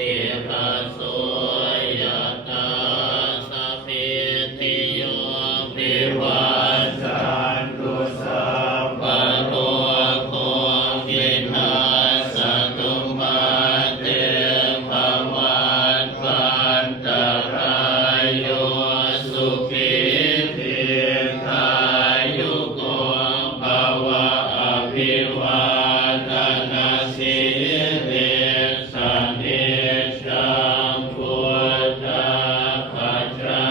ติระโสยตาสัพพิติโยวิวัชชันตุสัพพะโรโควินาศตุมาเตภวัตวันตรายโยสุขิธิคายุโกภวะอภิวาทนาสิริสนิจังพุทธปัจจา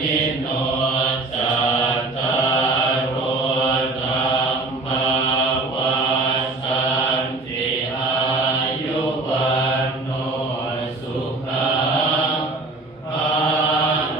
ยโนจัตตารโอธรรมวัฏฏันติอายุวันโนสุขังภา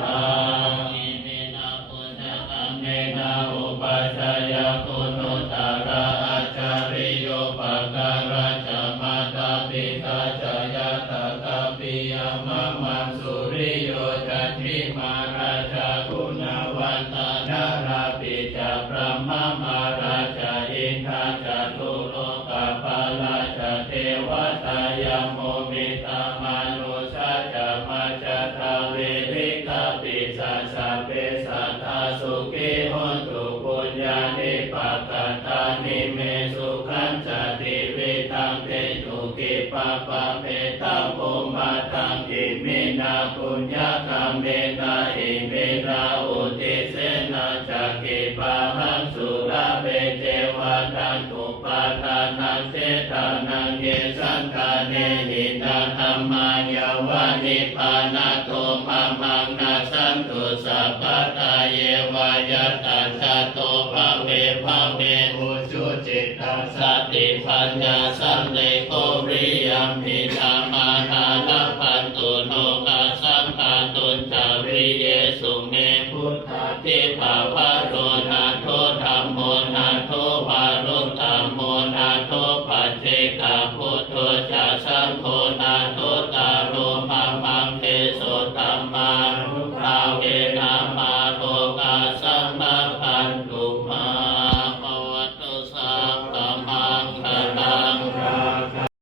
ลังอิมินาปุญญกัมเมนะอุปัชฌายคุณุตระอาจาริโยปการะจะมาตาปิตาจายตตาปิยมะมังสุริโยจันทิมาราชาคุณวันตนาราปิจาพระมมาราชาอินทาจตุโลกปาลาจเทวตายโมมิตามานุสาจามาจทาเวริกาปิสัสสะเปสัทธาสุขิโหตุปุญญานิปักขตานิเมสุขันจติวิตังเตตุกิปะปะเมตังโภมาตังอิมินาปุญญาคัมเมนะอิเมนะอุติเสนะจักขิปะหังสุราเปเจวะตังตุปาทานังเสทานังเยสันทาเนหินาธัมมายาวานิพานาโตมะมังนาสันตุสัพพตาเยวายตัสสะโตภะเวภะเวอุจุจิตตัสสติปัญญาสัมเลโกริยัมปิธามานาลพันตุโนกัสสัมปันตุจาริเยสุเมพุทธาทิภาวะโรนาโทธัมโมนาโทวารุตตัมโมนาโทปัจเจกพุทโธจะสังโฆนาโทตาโรมามังเทโสตัมมานุภาเวนะมาโรกาสัมมา